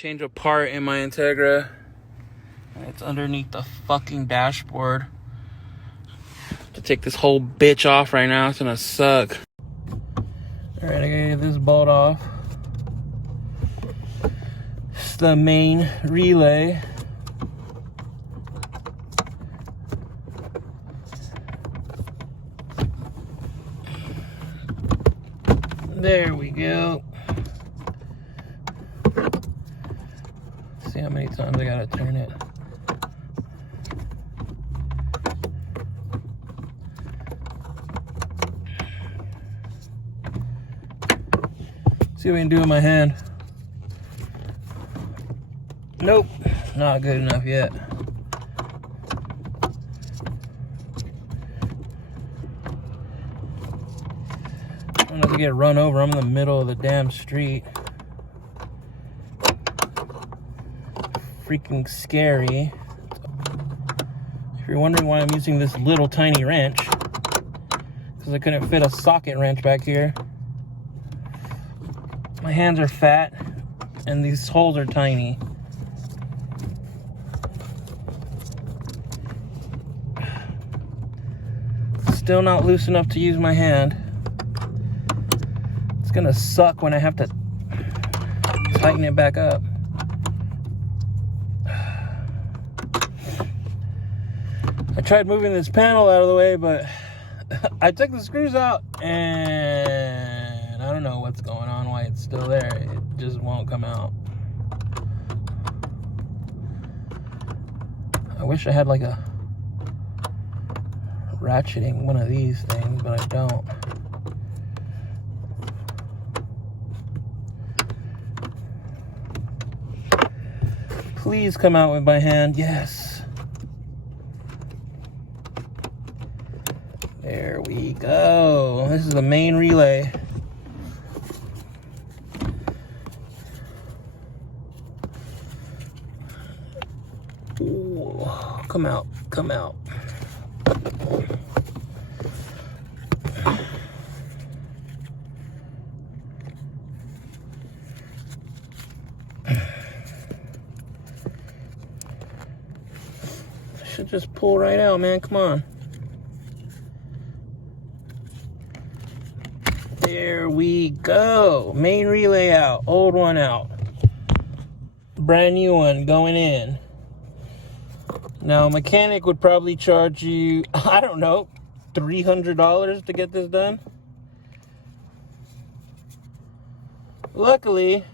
Change a part in my Integra. It's underneath the fucking dashboard. To take this whole bitch off right now, it's gonna suck. Alright, I gotta get this bolt off. It's the main relay. There we go. See how many times I gotta turn it. See what we can do with my hand. Nope, not good enough yet. I'm gonna get run over. I'm in the middle of the damn street. Freaking scary. If you're wondering why I'm using this little tiny wrench, because I couldn't fit a socket wrench back here. My hands are fat and these holes are tiny. Still not loose enough to use my hand. It's gonna suck when I have to tighten it back up. I tried moving this panel out of the way, but I took the screws out and I don't know what's going on, why it's still there. It just won't come out. I wish I had like a ratcheting one of these things, but I don't. Please come out with my hand. Yes. There we go. This is the main relay. Ooh, come out, come out. Should just pull right out, man. Come on. There we go. Main relay out. Old one out. Brand new one going in. Now, a mechanic would probably charge you, I don't know, $300 to get this done. Luckily,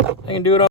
I can do it on